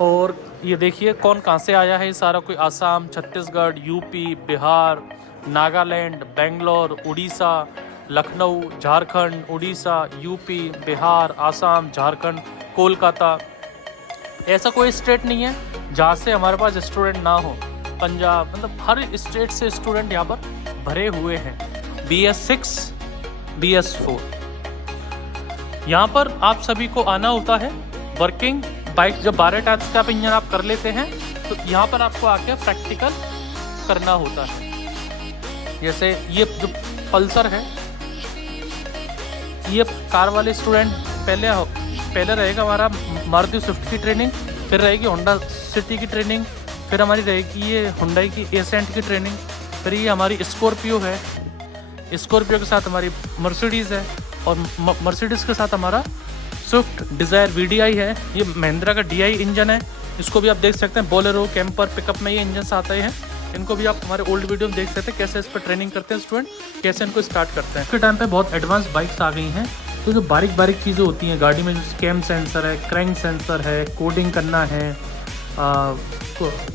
और ये देखिए कौन कहाँ से आया है। ये सारा कोई आसाम, छत्तीसगढ़, यूपी, बिहार, नागालैंड, बेंगलोर, उड़ीसा, लखनऊ, झारखंड, उड़ीसा, यूपी, बिहार, आसाम, झारखंड, कोलकाता। ऐसा कोई स्टेट नहीं है जहाँ से हमारे पास स्टूडेंट ना हो। पंजाब, मतलब हर स्टेट से स्टूडेंट यहाँ पर भरे हुए हैं। BS6, BS4। यहाँ पर आप सभी को आना होता है। वर्किंग बाइक जब 12 टाइप्स का इंजन आप कर लेते हैं तो यहाँ पर आपको आके प्रैक्टिकल करना होता है। जैसे ये जो पल्सर है, ये कार वाले स्टूडेंट पहले रहेगा हमारा मारुति स्विफ्ट की ट्रेनिंग, फिर रहेगी होंडा सिटी की ट्रेनिंग, फिर हमारी रहेगी ये हुंडई की एसेंट की ट्रेनिंग, फिर ये हमारी स्कॉर्पियो है, स्कॉर्पियो के साथ हमारी मर्सिडीज़ है, और मर्सिडीज़ के साथ हमारा स्विफ्ट डिज़ायर VDI है। ये महिंद्रा का DI इंजन है। इसको भी आप देख सकते हैं। बोलेरो, कैंपर, पिकअप में ये इंजन आते हैं। इनको भी आप हमारे ओल्ड वीडियो में देख सकते हैं कैसे इस पर ट्रेनिंग करते हैं स्टूडेंट, कैसे इनको स्टार्ट करते हैं। इसके टाइम पे बहुत एडवांस बाइक्स आ गई हैं, तो जो बारीक बारीक चीज़ें होती हैं गाड़ी में, जो कैम सेंसर है, क्रैंक सेंसर है, कोडिंग करना है,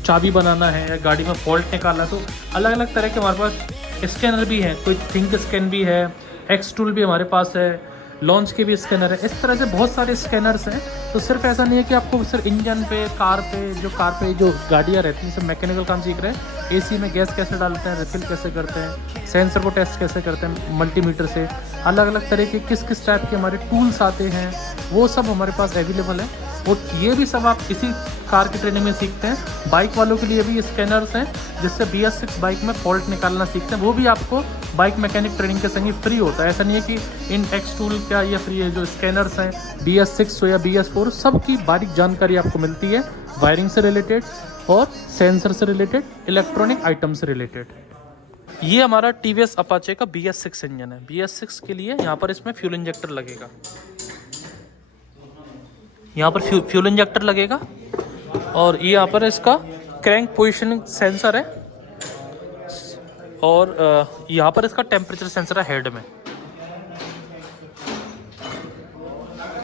चाबी बनाना है, या गाड़ी में फॉल्ट निकालना, तो अलग अलग तरह के हमारे पास स्कैनर भी हैं। कोई थिंक स्कैन भी है, एक्स टूल भी हमारे पास है, लॉन्च के भी स्कैनर है। इस तरह से बहुत सारे स्कैनर्स हैं। तो सिर्फ ऐसा नहीं है कि आपको सिर्फ इंजन पे, कार पे जो गाड़ियाँ रहती हैं सब मैकेनिकल काम सीख रहे हैं। AC में गैस कैसे डालते हैं, रिफिल कैसे करते हैं, सेंसर को टेस्ट कैसे करते हैं मल्टीमीटर से, अलग अलग तरह के किस किस टाइप के हमारे टूल्स आते हैं, वो सब हमारे पास अवेलेबल है। और ये भी सब आप इसी कार की ट्रेनिंग में सीखते हैं। बाइक वालों के लिए भी स्कैनर्स हैं जिससे BS6 बाइक में फॉल्ट निकालना सीखते हैं। वो भी आपको बाइक मैकेनिक ट्रेनिंग के संग ही फ्री होता है। ऐसा नहीं है कि इन एक्स टूल क्या ये फ्री है। जो स्कैनर्स हैं BS6 हो या BS4, सबकी बारीक जानकारी आपको मिलती है, वायरिंग से रिलेटेड और सेंसर से रिलेटेड, इलेक्ट्रॉनिक आइटम से रिलेटेड। ये हमारा TVS अपाचे का BS6 इंजन है। BS6 के लिए यहाँ पर इसमें फ्यूल इंजेक्टर लगेगा, यहाँ पर फ्यूल इंजेक्टर लगेगा, और ये यहाँ पर इसका क्रैंक पोजीशनिंग सेंसर है, और यहाँ पर इसका टेम्परेचर सेंसर है हेड में।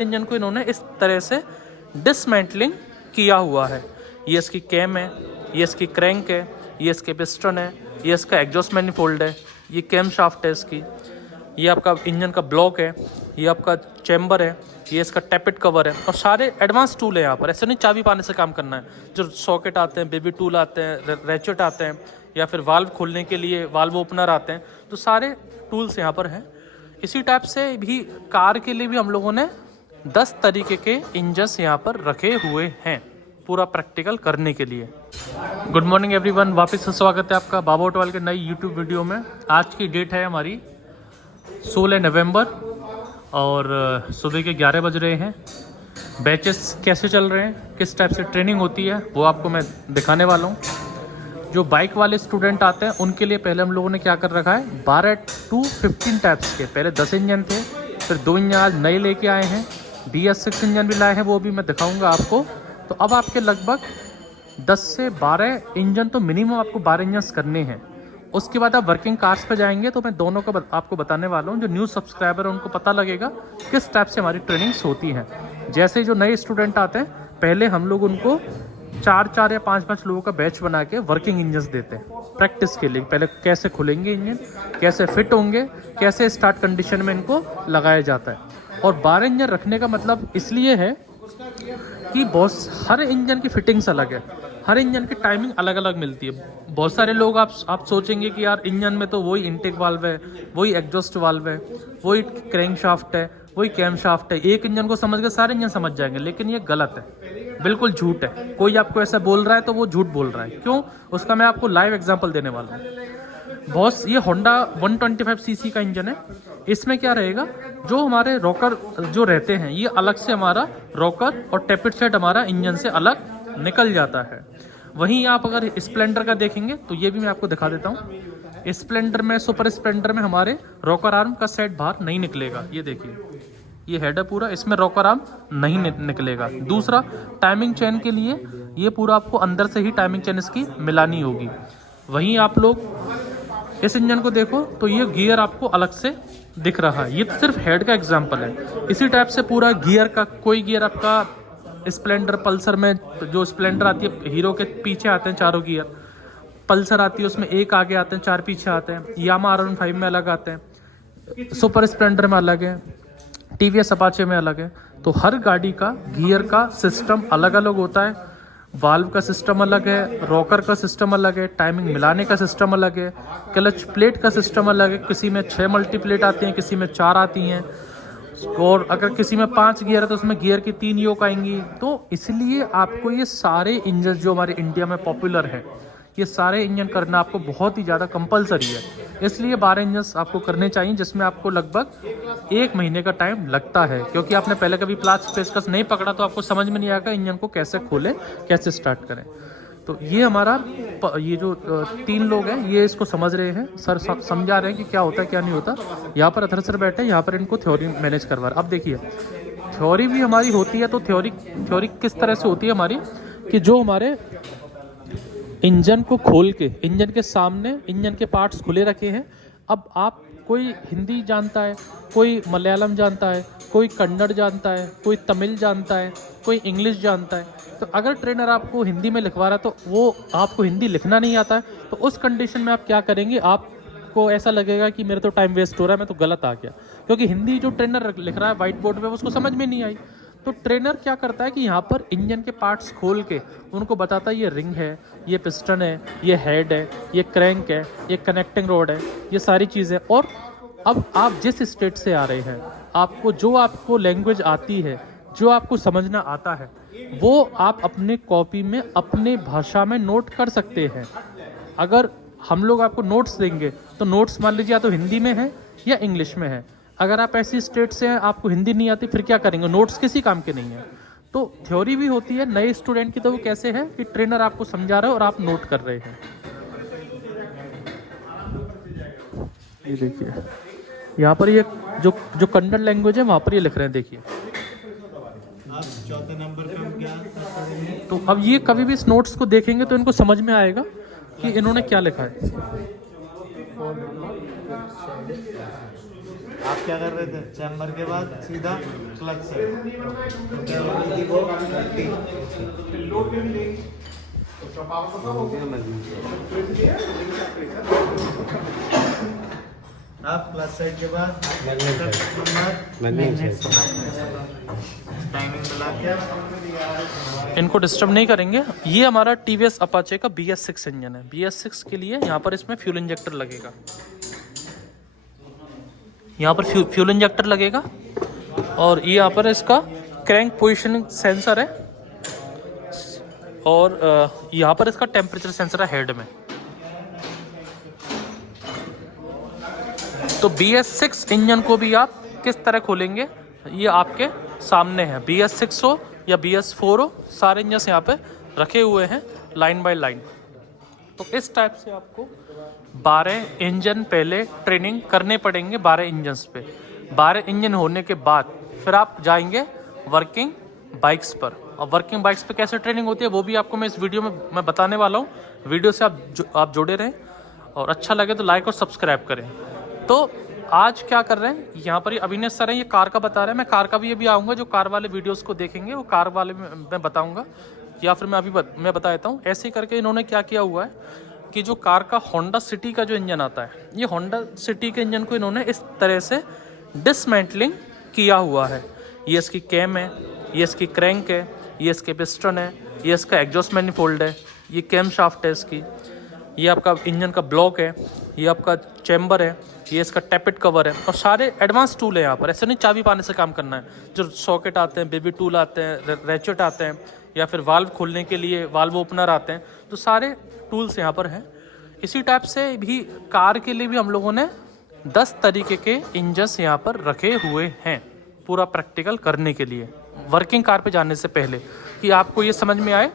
इंजन को इन्होंने इस तरह से डिसमेंटलिंग किया हुआ है। ये इसकी कैम है, ये इसकी क्रैंक है, ये इसके पिस्टन है, ये इसका एग्जॉस्ट मैनिफोल्ड है, ये कैम शाफ्ट है इसकी, ये आपका इंजन का ब्लॉक है, ये आपका चैम्बर है, ये इसका टैपिट कवर है, और सारे एडवांस टूल है यहाँ पर। ऐसे नहीं चाबी पाने से काम करना है। जो सॉकेट आते हैं, बेबी टूल आते हैं, रेचेट आते हैं, या फिर वाल्व खोलने के लिए वाल्व ओपनर आते हैं, तो सारे टूल्स यहाँ पर हैं। इसी टाइप से भी कार के लिए भी हम लोगों ने 10 तरीके के इंजन्स यहाँ पर रखे हुए हैं पूरा प्रैक्टिकल करने के लिए। गुड मॉर्निंग एवरीवन, वापस से स्वागत है आपका बाबा ऑटोवाल के नई यूट्यूब वीडियो में। आज की डेट है हमारी 16 नवंबर और सुबह के 11 बज रहे हैं। बैचेस कैसे चल रहे हैं, किस टाइप से ट्रेनिंग होती है, वो आपको मैं दिखाने वाला हूँ। जो बाइक वाले स्टूडेंट आते हैं उनके लिए पहले हम लोगों ने क्या कर रखा है, 12 to 15 टाइप्स के, पहले 10 इंजन थे, फिर 2 इंजन आज नए लेके आए हैं। BS6 इंजन भी लाए हैं, वो भी मैं दिखाऊंगा आपको। तो अब आपके लगभग 10 से 12 इंजन, तो मिनिमम आपको 12 इंजन करने हैं। उसके बाद आप वर्किंग कार्स पे जाएंगे, तो मैं दोनों का आपको बताने वाला हूँ। जो न्यू सब्सक्राइबर है उनको पता लगेगा किस टाइप से हमारी ट्रेनिंग्स होती हैं। जैसे जो नए स्टूडेंट आते हैं, पहले हम लोग उनको 4 या 5 लोगों का बैच बना के वर्किंग इंजन्स देते हैं प्रैक्टिस के लिए। पहले कैसे खुलेंगे इंजन, कैसे फिट होंगे, कैसे स्टार्ट कंडीशन में इनको लगाया जाता है। और 12 इंजन रखने का मतलब इसलिए है कि हर इंजन की फिटिंग्स अलग है, हर इंजन की टाइमिंग अलग अलग मिलती है। बहुत सारे लोग आप सोचेंगे कि यार इंजन में तो वही इनटेक वाल्व है, वही एग्जॉस्ट वाल्व है, वही क्रैंक शाफ्ट है, वही कैम शाफ्ट है, एक इंजन को समझ के सारे इंजन समझ जाएंगे, लेकिन ये गलत है, बिल्कुल झूठ है। कोई आपको ऐसा बोल रहा है तो वो झूठ बोल रहा है। क्यों, उसका मैं आपको लाइव एग्जांपल देने वाला हूँ। ये होंडा 125cc का इंजन है। इसमें क्या रहेगा, जो हमारे रॉकर जो रहते हैं, ये अलग से हमारा रॉकर और टैपिट सेट हमारा इंजन से अलग निकल जाता है। वहीं आप अगर स्प्लेंडर का देखेंगे तो ये भी मैं आपको दिखा देता हूँ। स्प्लेंडर में, सुपर स्प्लेंडर में हमारे रॉकर आर्म का सेट बाहर नहीं निकलेगा। ये देखिए, ये हेड है पूरा, इसमें रॉकर आर्म नहीं निकलेगा। दूसरा, टाइमिंग चेन के लिए ये पूरा आपको अंदर से ही टाइमिंग चेन इसकी मिलानी होगी। वहीं आप लोग इस इंजन को देखो तो ये गियर आपको अलग से दिख रहा है। ये तो सिर्फ हेड का एग्जांपल है। इसी टाइप से पूरा गियर का, कोई गियर आपका स्प्लेंडर पल्सर में जो स्प्लेंडर आती है हीरो के पीछे आते हैं चारों गियर, पल्सर आती है उसमें एक आगे आते हैं 4 पीछे आते हैं, यामा R15 में अलग आते हैं, सुपर स्प्लेंडर में अलग है, टीवीएस अपाचे में अलग है। तो हर गाड़ी का गियर का सिस्टम अलग अलग होता है, वाल्व का सिस्टम अलग है, रॉकर का सिस्टम अलग है, टाइमिंग मिलाने का सिस्टम अलग है, क्लच प्लेट का सिस्टम अलग है, किसी में 6 मल्टी प्लेट आती हैं, किसी में 4 आती हैं, और अगर किसी में 5 गियर है तो उसमें गियर की 3 योक आएंगी। तो इसलिए आपको ये सारे इंजन जो हमारे इंडिया में पॉपुलर है, ये सारे इंजन करना आपको बहुत ही ज़्यादा कंपलसरी है। इसलिए 12 इंजन आपको करने चाहिए, जिसमें आपको लगभग 1 महीने का टाइम लगता है, क्योंकि आपने पहले कभी क्लच पेचकस नहीं पकड़ा तो आपको समझ में नहीं आएगा इंजन को कैसे खोलें, कैसे स्टार्ट करें। तो ये हमारा ये जो 3 लोग हैं ये इसको समझ रहे हैं, सर समझा रहे हैं कि क्या होता है क्या नहीं होता। यहाँ पर अथर सर बैठे हैं, यहाँ पर इनको थ्योरी मैनेज करवा रहे हैं। अब देखिए थ्योरी भी हमारी होती है, तो थ्योरी किस तरह से होती है हमारी, कि जो हमारे इंजन को खोल के, इंजन के सामने इंजन के पार्ट्स खुले रखे हैं। अब आप कोई हिंदी जानता है, कोई मलयालम जानता है, कोई कन्नड़ जानता है, कोई तमिल जानता है, कोई इंग्लिश जानता है। तो अगर ट्रेनर आपको हिंदी में लिखवा रहा है तो वो आपको हिंदी लिखना नहीं आता है, तो उस कंडीशन में आप क्या करेंगे, आपको ऐसा लगेगा कि मेरा तो टाइम वेस्ट हो रहा है, मैं तो गलत आ गया, क्योंकि हिंदी जो ट्रेनर लिख रहा है व्हाइट बोर्ड पे उसको समझ में नहीं आई। तो ट्रेनर क्या करता है कि यहाँ पर इंजन के पार्ट्स खोल के उनको बताता है ये रिंग है, ये पिस्टन है, ये हेड है, ये क्रैंक है, ये कनेक्टिंग रोड है, ये सारी चीज़ें। और अब आप जिस स्टेट से आ रहे हैं, आपको लैंग्वेज आती है, जो आपको समझना आता है, वो आप अपने कॉपी में अपने भाषा में नोट कर सकते हैं। अगर हम लोग आपको नोट्स देंगे तो नोट्स मान लीजिए या तो हिंदी में है या इंग्लिश में है। अगर आप ऐसी स्टेट से हैं आपको हिंदी नहीं आती, फिर क्या करेंगे, नोट्स किसी काम के नहीं है। तो थ्योरी भी होती है नए स्टूडेंट की, तो वो कैसे है कि ट्रेनर आपको समझा रहा है और आप नोट कर रहे हैं। ये देखिए यहाँ पर ये जो कन्नड़ लैंग्वेज है वहाँ पर ये लिख रहे हैं, देखिए। आप चौथे नंबर पे हम क्या करेंगे? तो अब ये कभी भी इस नोट्स को देखेंगे तो इनको समझ में आएगा कि इन्होंने क्या लिखा है। आप क्या कर रहे थे? चैम्बर के बाद सीधा क्लच से आप क्लच साइड के बाद टाइमिंग मिला के इनको डिस्टर्ब नहीं करेंगे। ये हमारा टीवीएस अपाचे का BS6 इंजन है। BS6 के लिए यहाँ पर इसमें फ्यूल इंजेक्टर लगेगा, यहाँ पर फ्यूल इंजेक्टर लगेगा, और ये यहाँ पर इसका क्रैंक पोजीशनिंग सेंसर है, और यहाँ पर इसका टेम्परेचर सेंसर है हेड में। तो BS6 इंजन को भी आप किस तरह खोलेंगे, ये आपके सामने है। BS6 हो या BS4 हो, सारे इंजन यहाँ पे रखे हुए हैं लाइन बाय लाइन। तो इस टाइप से आपको 12 इंजन पहले ट्रेनिंग करने पड़ेंगे 12 इंजन्स पे। 12 इंजन होने के बाद फिर आप जाएंगे वर्किंग बाइक्स पर, और वर्किंग बाइक्स पे कैसे ट्रेनिंग होती है वो भी आपको मैं इस वीडियो में मैं बताने वाला हूँ। वीडियो से आप जुड़े रहें, और अच्छा लगे तो लाइक और सब्सक्राइब करें। तो आज क्या कर रहे हैं, यहाँ पर ये अविनाश सर हैं, ये कार का बता रहे हैं। मैं कार का भी अभी आऊँगा, जो कार वाले वीडियोस को देखेंगे वो कार वाले में मैं बताऊँगा, या फिर मैं बता देता हूँ। ऐसे ही करके इन्होंने क्या किया हुआ है कि जो कार का होंडा सिटी का जो इंजन आता है, ये होंडा सिटी के इंजन को इन्होंने इस तरह से डिसमेंटलिंग किया हुआ है। ये इसकी कैम है, ये इसकी क्रैंक है, ये इसके पिस्टन है, ये इसका एग्जॉस्ट मैनिफोल्ड है, ये कैम शाफ्ट है इसकी, ये आपका इंजन का ब्लॉक है, ये आपका चैम्बर है, ये इसका टैपेट कवर है, और सारे एडवांस टूल है यहाँ पर। ऐसे नहीं चाबी पाने से काम करना है। जो सॉकेट आते हैं, बेबी टूल आते हैं, रेचेट आते हैं, या फिर वाल्व खोलने के लिए वाल्व ओपनर आते हैं, तो सारे टूल्स यहाँ पर हैं। इसी टाइप से भी कार के लिए भी हम लोगों ने 10 तरीके के इंजन्स यहाँ पर रखे हुए हैं, पूरा प्रैक्टिकल करने के लिए वर्किंग कार पे जाने से पहले, कि आपको ये समझ में आए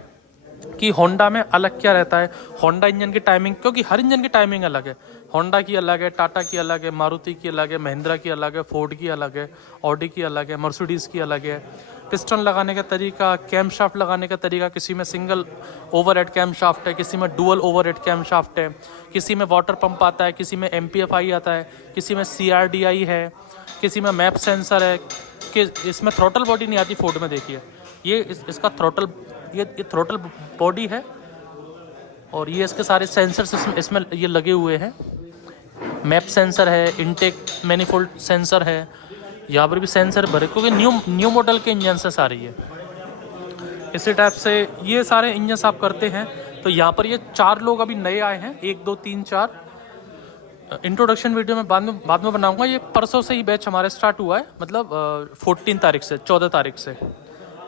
कि होंडा में अलग क्या रहता है। होंडा इंजन की टाइमिंग, क्योंकि हर इंजन की टाइमिंग अलग है। होंडा की अलग है, टाटा की अलग है, मारुति की अलग है, महिंद्रा की अलग है, फोर्ड की अलग है, ऑडी की अलग है, मर्सिडीज़ की अलग है। पिस्टन लगाने का तरीका, कैम शाफ्ट लगाने का तरीका, किसी में सिंगल ओवरहेड कैम शाफ्ट है, किसी में डुअल ओवरहेड कैम शाफ्ट है, किसी में वाटर पंप आता है, किसी में MPFI आता है, किसी में CRDI है, किसी में मैप सेंसर है, कि इसमें थ्रोटल बॉडी नहीं आती फोर्ड में। देखिए ये इसका थ्रोटल, ये थ्रोटल बॉडी है और ये इसके सारे सेंसर्स इसमें ये लगे हुए हैं। मैप सेंसर है, इनटेक मैनिफोल्ड सेंसर है, यहाँ पर भी सेंसर भरे, क्योंकि न्यू मॉडल के इंजन से सारे ये इसी टाइप से ये सारे इंजन आप करते हैं। तो यहाँ पर ये 4 लोग अभी नए आए हैं, 1 2 3 4। इंट्रोडक्शन वीडियो में बाद में बनाऊंगा। ये परसों से ही बैच हमारे स्टार्ट हुआ है, मतलब 14 तारीख से, 14 तारीख से।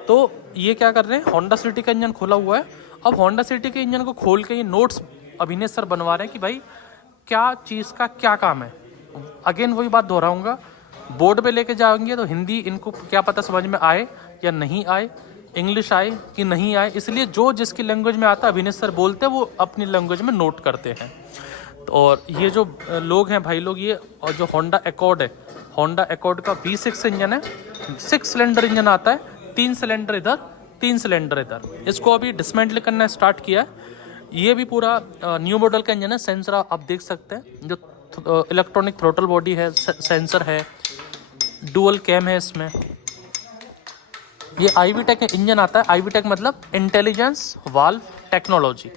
तो ये क्या कर रहे हैं, होंडा सिटी का इंजन खोला हुआ है। अब होंडा सिटी के इंजन को खोल के ये नोट्स अभिनय सर बनवा रहे हैं कि भाई क्या चीज़ का क्या काम है। अगेन वही बात दोहराऊंगा, बोर्ड पे लेके जाएंगे तो हिंदी इनको क्या पता समझ में आए या नहीं आए, इंग्लिश आए कि नहीं आए, इसलिए जो जिसकी लैंग्वेज में आता है अभिनय सर बोलते हैं, वो अपनी लैंग्वेज में नोट करते हैं। और ये जो लोग हैं भाई लोग, ये और जो होंडा अकॉर्ड है, होंडा अकॉर्ड का V6 इंजन है, 6 सिलेंडर इंजन आता है, 3 सिलेंडर इधर 3 सिलेंडर इधर। इसको अभी डिसमेंटल करना स्टार्ट किया है। ये भी पूरा न्यू मॉडल का इंजन है। सेंसर आप देख सकते हैं, जो इलेक्ट्रॉनिक थ्रोटल बॉडी है, सेंसर है, डुअल कैम है इसमें। ये IVTEC इंजन आता है, IVTEC मतलब इंटेलिजेंस वाल्व टेक्नोलॉजी।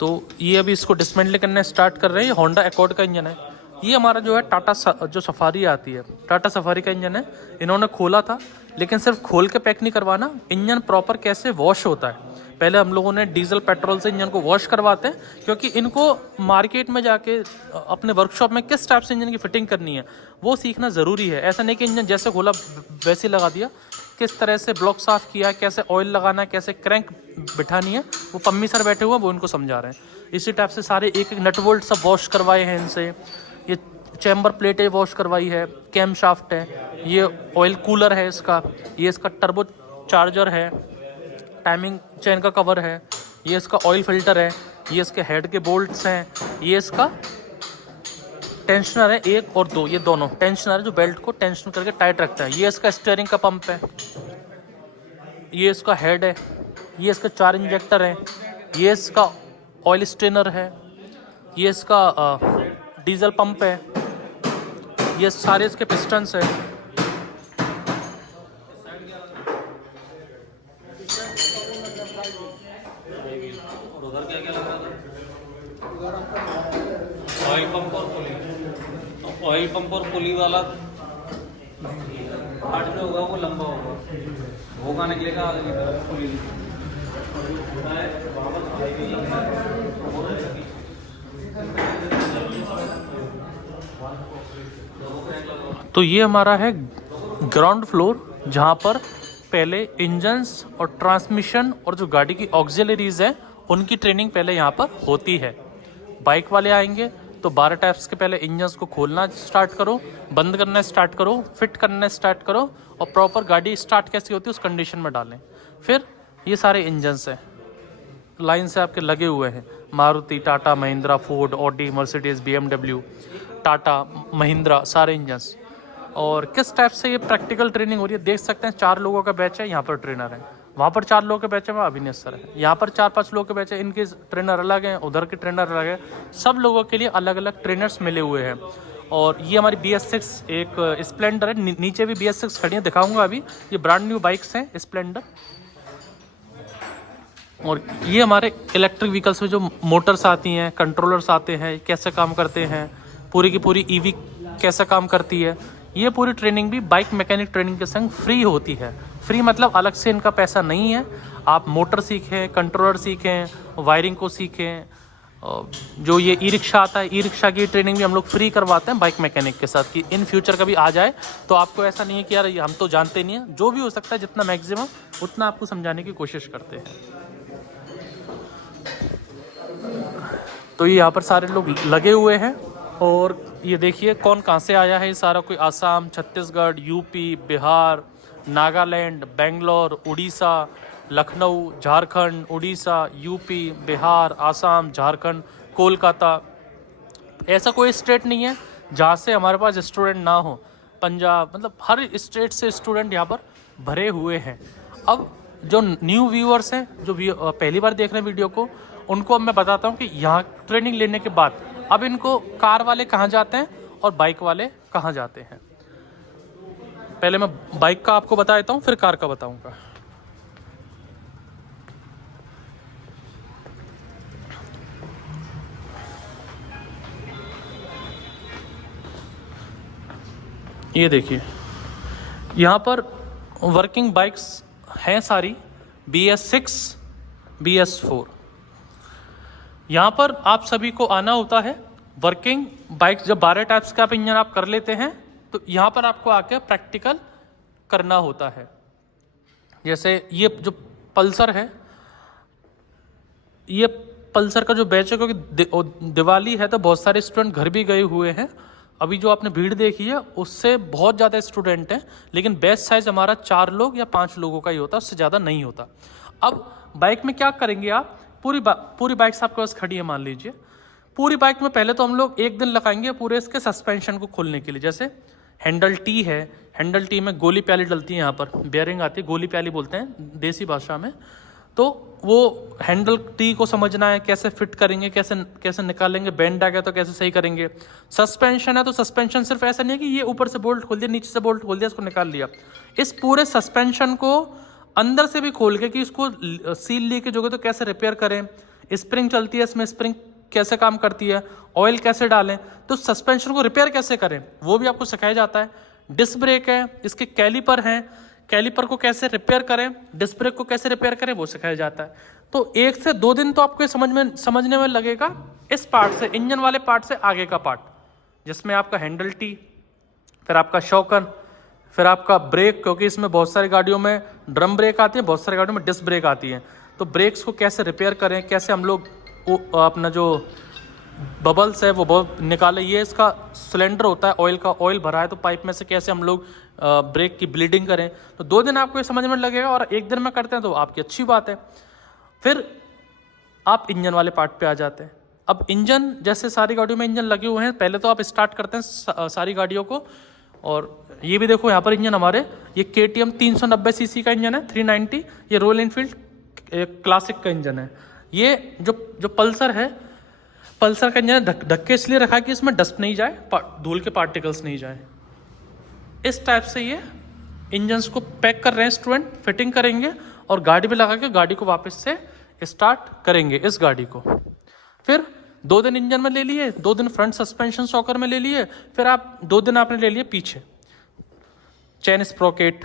तो ये अभी इसको डिसमेंटल करना स्टार्ट कर रहे हैं। होंडा अकॉर्ड का इंजन है। ये हमारा जो है टाटा जो सफारी आती है, टाटा सफारी का इंजन है। इन्होंने खोला था, लेकिन सिर्फ खोल के पैक नहीं करवाना, इंजन प्रॉपर कैसे वॉश होता है। पहले हम लोगों ने डीजल पेट्रोल से इंजन को वॉश करवाते हैं, क्योंकि इनको मार्केट में जाके अपने वर्कशॉप में किस टाइप से इंजन की फिटिंग करनी है वो सीखना ज़रूरी है। ऐसा नहीं कि इंजन जैसे खोला वैसे लगा दिया, किस तरह से ब्लॉक साफ़ किया, कैसे ऑयल लगाना है, कैसे क्रैंक बिठानी है, वो पम्मी सर बैठे हुए हैं, वो इनको समझा रहे हैं। इसी टाइप से सारे एक एक नट बोल्ट सब वॉश करवाए हैं इनसे। ये चैम्बर प्लेटें वॉश करवाई है, कैम शाफ्ट है, ये ऑयल कूलर है इसका, ये इसका टर्बो चार्जर है, टाइमिंग चेन का कवर है, ये इसका ऑयल फिल्टर है, ये इसके हेड के बोल्ट्स हैं, ये इसका टेंशनर है 1 और 2, ये दोनों टेंशनर है जो बेल्ट को टेंशन करके टाइट रखता है। ये इसका स्टीयरिंग का पंप है, ये इसका हेड है, ये इसका 4 इंजेक्टर है, ये इसका ऑयल स्ट्रेनर है, ये इसका डीजल पंप है, ये सारे इसके पिस्टन्स है। उधर क्या क्या लगा था? ऑयल पंप और पुली। ऑयल पंप और पुली वाला हार्ड जो होगा वो लंबा होगा, वो कहाँ निकलेगा आगे की तरफ पुली। तो ये हमारा है ग्राउंड फ्लोर, जहाँ पर पहले इंजन्स और ट्रांसमिशन और जो गाड़ी की ऑक्सिलरीज है उनकी ट्रेनिंग पहले यहाँ पर होती है। बाइक वाले आएंगे तो 12 टैप्स के पहले इंजन्स को खोलना स्टार्ट करो, बंद करना स्टार्ट करो, फिट करना स्टार्ट करो, और प्रॉपर गाड़ी स्टार्ट कैसी होती है उस कंडीशन में डालें। फिर ये सारे इंजन्स हैं लाइन से आपके लगे हुए हैं, Maruti, Tata, Mahindra, Ford, Audi, Mercedes, BMW, Tata, Mahindra, सारे इंजन्स। और किस टाइप से ये प्रैक्टिकल ट्रेनिंग हो रही है देख सकते हैं। 4 लोगों का बैच है, यहाँ पर ट्रेनर है, वहाँ पर 4 लोगों के बैच है, वहाँ अभिनय सर है, यहाँ पर 4-5 लोगों के बैच है, इनके ट्रेनर अलग हैं, उधर के ट्रेनर अलग है, सब लोगों के लिए अलग अलग ट्रेनर्स मिले हुए हैं। और ये हमारी BS6 एक स्प्लेंडर है, नीचे भी BS6 खड़ी है, दिखाऊंगा अभी। ये ब्रांड न्यू बाइक्स हैं स्प्लेंडर। और ये हमारे इलेक्ट्रिक व्हीकल्स में जो मोटर्स आती हैं, कंट्रोलर्स आते हैं, कैसे काम करते हैं, पूरी की पूरी EV कैसे काम करती है, ये पूरी ट्रेनिंग भी बाइक मैकेनिक ट्रेनिंग के संग फ्री होती है। फ्री मतलब अलग से इनका पैसा नहीं है। आप मोटर सीखें, कंट्रोलर सीखें, वायरिंग को सीखें, जो ये ई-रिक्शा आता है, ई-रिक्शा की ट्रेनिंग भी हम लोग फ्री करवाते हैं बाइक मैकेनिक के साथ, कि इन फ्यूचर कभी आ जाए तो आपको ऐसा नहीं है कि यार हम तो जानते नहीं हैं। जो भी हो सकता है जितना मैक्सिमम उतना आपको समझाने की कोशिश करते हैं। तो ये यहाँ पर सारे लोग लगे हुए हैं। और ये देखिए कौन कहाँ से आया है, ये सारा कोई आसाम, छत्तीसगढ़, यूपी, बिहार, नागालैंड, बेंगलोर, उड़ीसा, लखनऊ, झारखंड, उड़ीसा, यूपी, बिहार, आसाम, झारखंड, कोलकाता। ऐसा कोई स्टेट नहीं है जहाँ से हमारे पास स्टूडेंट ना हो। पंजाब, मतलब हर स्टेट से स्टूडेंट यहाँ पर भरे हुए हैं। अब जो न्यू व्यूअर्स हैं, जो पहली बार देख रहे हैं वीडियो को, उनको अब मैं बताता हूँ कि यहाँ ट्रेनिंग लेने के बाद अब इनको कार वाले कहाँ जाते हैं और बाइक वाले कहाँ जाते हैं। पहले मैं बाइक का आपको बता देता हूँ, फिर कार का बताऊँगा। ये देखिए यहाँ पर वर्किंग बाइक्स हैं सारी, BS6, BS4। यहाँ पर आप सभी को आना होता है। वर्किंग बाइक्स जब 12 टाइप्स का आप इंजन आप कर लेते हैं तो यहाँ पर आपको आके प्रैक्टिकल करना होता है। जैसे ये जो पल्सर है, ये पल्सर का जो बैच है, क्योंकि दिवाली है तो बहुत सारे स्टूडेंट घर भी गए हुए हैं। अभी जो आपने भीड़ देखी है उससे बहुत ज़्यादा स्टूडेंट हैं, लेकिन बैच साइज हमारा 4 लोग या 5 लोगों का ही होता है, उससे ज़्यादा नहीं होता। अब बाइक में क्या करेंगे आप, पूरी बाइक्स आपके पास खड़ी है मान लीजिए। पूरी बाइक में पहले तो हम लोग 1 दिन लगाएंगे पूरे इसके सस्पेंशन को खोलने के लिए। जैसे हैंडल टी है, हैंडल टी में गोली प्याली डलती है, यहाँ पर बेयरिंग आती है, गोली प्याली बोलते हैं देसी भाषा में। तो वो हैंडल टी को समझना है, कैसे फिट करेंगे, कैसे निकालेंगे, बेंड आ गया तो कैसे सही करेंगे। सस्पेंशन है तो सस्पेंशन सिर्फ ऐसा नहीं है कि ये ऊपर से बोल्ट खोल दिया, नीचे से बोल्ट खोल दिया, इसको निकाल लिया। इस पूरे सस्पेंशन को अंदर से भी खोल के कि इसको सील लीकेज हो गए तो कैसे रिपेयर करें, स्प्रिंग चलती है इसमें, स्प्रिंग कैसे काम करती है, ऑयल कैसे डालें, तो सस्पेंशन को रिपेयर कैसे करें वो भी आपको सिखाया जाता है। डिस्क ब्रेक है, इसके कैलिपर हैं, कैलिपर को कैसे रिपेयर करें, डिस्क ब्रेक को कैसे रिपेयर करें वो सिखाया जाता है। तो 1 से 2 दिन तो आपको समझने में लगेगा इस पार्ट से, इंजन वाले पार्ट से आगे का पार्ट, जिसमें आपका हैंडल टी, फिर आपका शॉकर, फिर आपका ब्रेक, क्योंकि इसमें बहुत सारी गाड़ियों में ड्रम ब्रेक आती है, बहुत सारी गाड़ियों में डिस्क ब्रेक आती है। तो ब्रेक्स को कैसे रिपेयर करें, कैसे हम लोग अपना जो बबल्स है वो निकाले। ये इसका सिलेंडर होता है ऑयल का, ऑयल भरा है तो पाइप में से कैसे हम लोग ब्रेक की ब्लीडिंग करें। तो 2 दिन आपको ये समझ में लगेगा, और 1 दिन में करते हैं तो आपकी अच्छी बात है। फिर आप इंजन वाले पार्ट पे आ जाते हैं। अब इंजन, जैसे सारी गाड़ियों में इंजन लगे हुए हैं, पहले तो आप स्टार्ट करते हैं सारी गाड़ियों को। और ये भी देखो यहाँ पर इंजन हमारे, ये KTM 390 सीसी का इंजन है 390, ये रॉयल एनफील्ड क्लासिक का इंजन है। ये जो पल्सर है, पल्सर का इंजन ढक के इसलिए रखा है कि इसमें डस्ट नहीं जाए, धूल के पार्टिकल्स नहीं जाए। इस टाइप से ये इंजन्स को पैक कर रहे हैं स्टूडेंट, फिटिंग करेंगे और गाड़ी पे लगा के गाड़ी को वापस से स्टार्ट करेंगे इस गाड़ी को। फिर 2 दिन इंजन में ले लिए, 2 दिन फ्रंट सस्पेंशन शॉकर में ले लिए, फिर आप 2 दिन आपने ले लिए पीछे चैन स्प्रोकेट,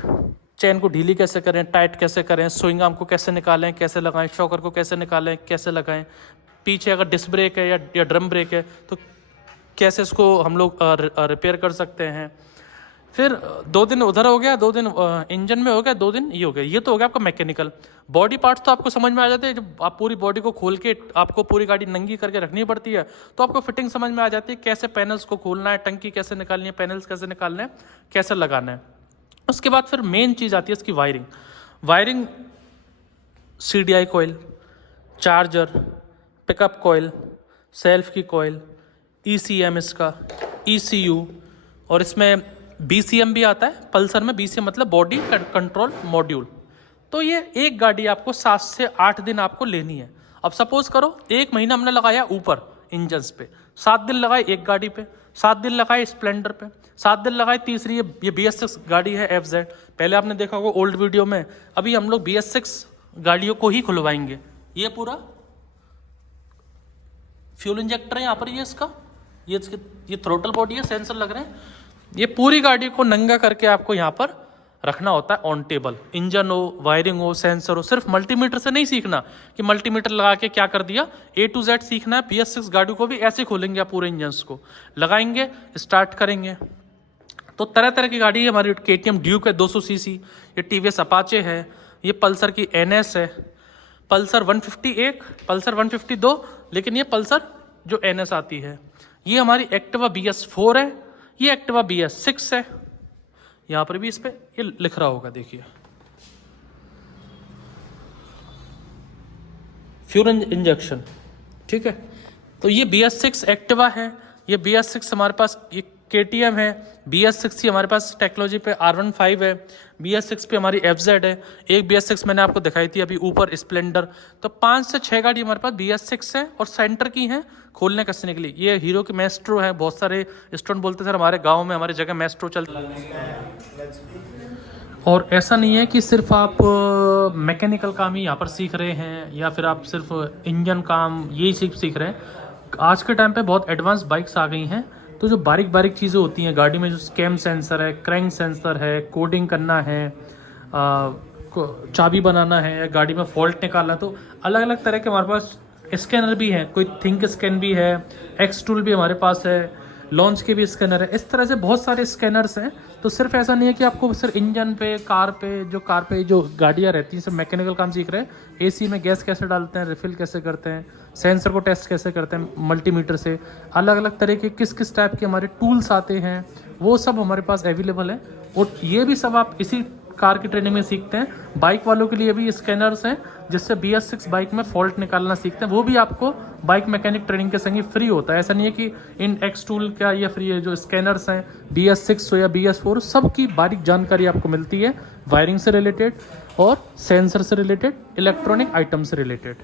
चैन को ढीली कैसे करें, टाइट कैसे करें, स्विंग आर्म को कैसे निकालें, कैसे लगाएं, शॉकर को कैसे निकालें, कैसे लगाएं, पीछे अगर डिस्क ब्रेक है या ड्रम ब्रेक है तो कैसे इसको हम लोग रिपेयर कर सकते हैं। फिर 2 दिन उधर हो गया, 2 दिन इंजन में हो गया, 2 दिन ये हो गया। ये तो हो गया आपका मैकेनिकल। बॉडी पार्ट्स तो आपको समझ में आ जाते हैं। जब आप पूरी बॉडी को खोल के आपको पूरी गाड़ी नंगी करके रखनी पड़ती है तो आपको फिटिंग समझ में आ जाती है, कैसे पैनल्स को खोलना है, टंकी कैसे निकालनी है, पैनल्स कैसे निकालने हैं, कैसे लगाना है। उसके बाद फिर मेन चीज़ आती है इसकी wiring CDI coil, charger, pickup coil, self की कॉइल, ECM इसका, ECU, और इसमें BCM भी आता है। पल्सर में BCM मतलब बॉडी कंट्रोल मॉड्यूल। तो ये एक गाड़ी आपको 7 से 8 दिन आपको लेनी है। अब सपोज करो 1 महीना हमने लगाया ऊपर इंजन्स पे, 7 दिन लगाए एक गाड़ी पे, 7 दिन लगाए स्प्लेंडर पे, 7 दिन लगाए तीसरी ये BS6 गाड़ी है FZ। पहले आपने देखा होगा ओल्ड वीडियो में। अभी हम लोग BS6 गाड़ियों को ही खुलवाएंगे। ये पूरा फ्यूल इंजेक्टर है यहाँ पर, ये इसका ये थ्रोटल बॉडी है, सेंसर लग रहे हैं। ये पूरी गाड़ी को नंगा करके आपको यहाँ पर रखना होता है ऑन टेबल। इंजन हो, वायरिंग हो, सेंसर हो। सिर्फ मल्टीमीटर से नहीं सीखना कि मल्टीमीटर लगा के क्या कर दिया, A to Z सीखना है। BS6 गाड़ी को भी ऐसे खोलेंगे आप, पूरे इंजन्स को लगाएंगे, स्टार्ट करेंगे। तो तरह तरह की गाड़ी है हमारी। KTM ड्यूक है 200 सीसी, ये TVS अपाचे है, ये पल्सर की NS है, पल्सर 151, पल्सर 152, लेकिन ये पल्सर जो NS आती है। ये हमारी एक्टिवा BS4 है, ये एक्टिवा BS6 है। यहाँ पर भी इस पे ये लिख रहा होगा, देखिए फ्यूल इंजेक्शन, ठीक है। तो ये BS6 एक्टिवा है, ये BS6 हमारे पास ये KTM है, BS6 की हमारे पास टेक्नोलॉजी पे R15 है, BS6 पे हमारी FZ है, एक BS6 मैंने आपको दिखाई थी अभी ऊपर स्प्लेंडर। तो 5 से 6 गाड़ी हमारे पास BS6 है और सेंटर की हैं खोलने कसने के लिए। ये हीरो की मैस्ट्रो है, बहुत सारे स्टूडेंट बोलते सर हमारे गाँव में हमारी जगह मैस्ट्रो चलती है। और ऐसा नहीं है कि सिर्फ आप मैकेनिकल काम ही यहाँ पर सीख रहे हैं या फिर आप सिर्फ इंजन काम यही सीख रहे हैं। आज के टाइम पे बहुत एडवांस बाइक्स आ गई हैं, तो जो बारीक बारीक चीज़ें होती हैं गाड़ी में, जो कैम सेंसर है, क्रैंक सेंसर है, कोडिंग करना है, चाबी बनाना है या गाड़ी में फॉल्ट निकालना है, तो अलग अलग तरह के हमारे पास स्कैनर भी हैं। कोई थिंक स्कैन भी है, एक्स टूल भी हमारे पास है, लॉन्च के भी स्कैनर है। इस तरह से बहुत सारे स्कैनर्स हैं। तो सिर्फ ऐसा नहीं है कि आपको सिर्फ इंजन पे, कार पे जो गाड़ियाँ रहती हैं सिर्फ मैकेनिकल काम सीख रहे हैं। एसी में गैस कैसे डालते हैं, रिफिल कैसे करते हैं, सेंसर को टेस्ट कैसे करते हैं मल्टीमीटर से, अलग अलग तरह के किस किस टाइप के हमारे टूल्स आते हैं, वो सब हमारे पास अवेलेबल है। और ये भी सब आप इसी कार की ट्रेनिंग में सीखते हैं। बाइक वालों के लिए भी स्कैनर्स हैं जिससे BS6 बाइक में फॉल्ट निकालना सीखते हैं, वो भी आपको बाइक मैकेनिक ट्रेनिंग के संग ही फ्री होता है। ऐसा नहीं है कि इन एक्स टूल का या फ्री है, जो स्कैनर्स हैं BS6 हो या BS4 सब की बारीक जानकारी आपको मिलती है, वायरिंग से रिलेटेड और सेंसर से रिलेटेड, इलेक्ट्रॉनिक आइटम से रिलेटेड।